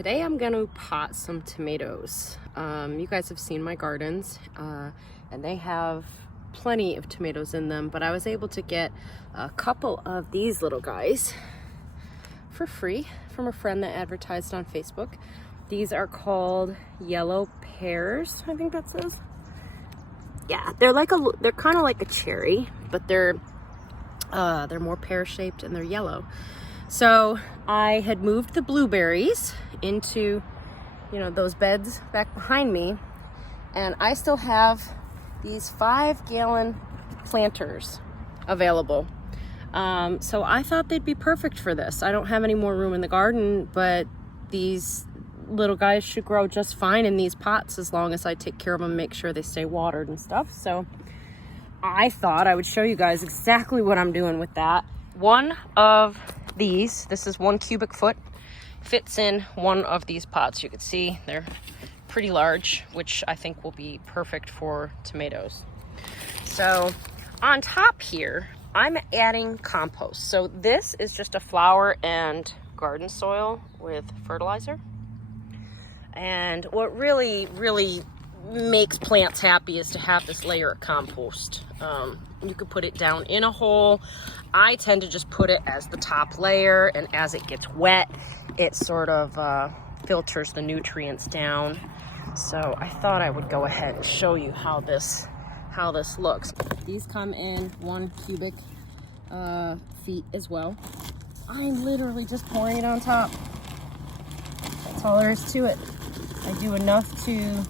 Today I'm going to pot some tomatoes. You guys have seen my gardens and they have plenty of tomatoes in them, but I was able to get a couple of these little guys for free from a friend that advertised on Facebook. These are called yellow pears, I think that says. Yeah, they're kind of like a cherry, but they're more pear shaped and they're yellow. So I had moved the blueberries into, those beds back behind me, and I still have these 5-gallon planters available. So I thought they'd be perfect for this. I don't have any more room in the garden, but these little guys should grow just fine in these pots as long as I take care of them, make sure they stay watered and stuff. So I thought I would show you guys exactly what I'm doing with that. One of these, this is 1 cubic foot, fits in one of these pots. You can see they're pretty large, which I think will be perfect for tomatoes. So on top here, I'm adding compost. So this is just a flower and garden soil with fertilizer. And what really makes plants happy is to have this layer of compost. You could put it down in a hole. I tend to just put it as the top layer, and as it gets wet, it sort of filters the nutrients down. So I thought I would go ahead and show you how this looks. These come in 1 cubic feet as well. I'm literally just pouring it on top. That's all there is to it. I do enough to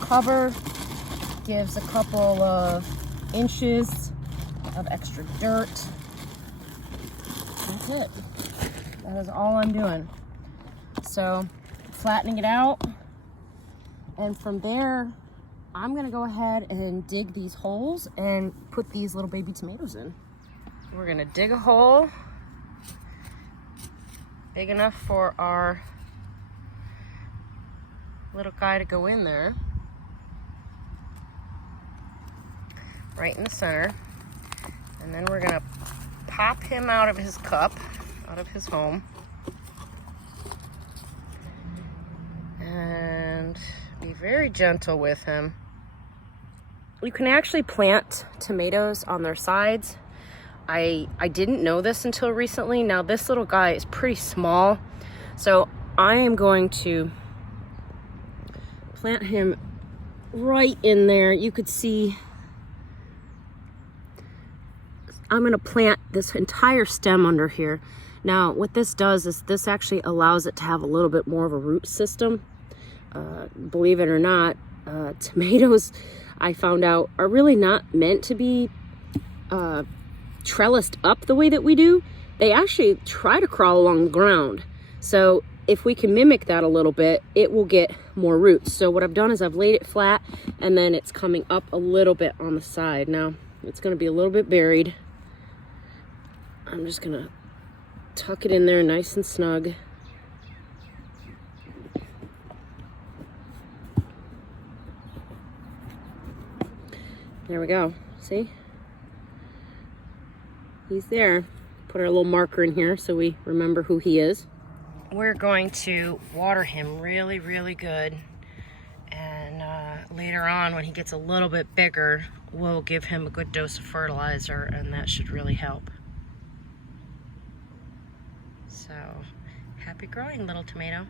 cover, gives a couple of inches of extra dirt. That's it. That is all I'm doing. So flattening it out, and from there I'm gonna go ahead and dig these holes and put these little baby tomatoes in. We're gonna dig a hole big enough for our little guy to go in there, right in the center, and then we're gonna pop him out of his cup, out of his home, and be very gentle with him. You can actually plant tomatoes on their sides. I didn't know this until recently. Now this little guy is pretty small, so I am going to plant him right in there. You could see I'm going to plant this entire stem under here. Now what this does is this actually allows it to have a little bit more of a root system. Believe it or not, tomatoes, I found out, are really not meant to be trellised up the way that we do. They actually try to crawl along the ground. So if we can mimic that a little bit, it will get more roots. So what I've done is I've laid it flat, and then it's coming up a little bit on the side. Now it's going to be a little bit buried. I'm just going to tuck it in there nice and snug. There we go. See? He's there. Put our little marker in here so we remember who he is. We're going to water him really, really good. And later on, when he gets a little bit bigger, we'll give him a good dose of fertilizer, and that should really help. So, happy growing, little tomato.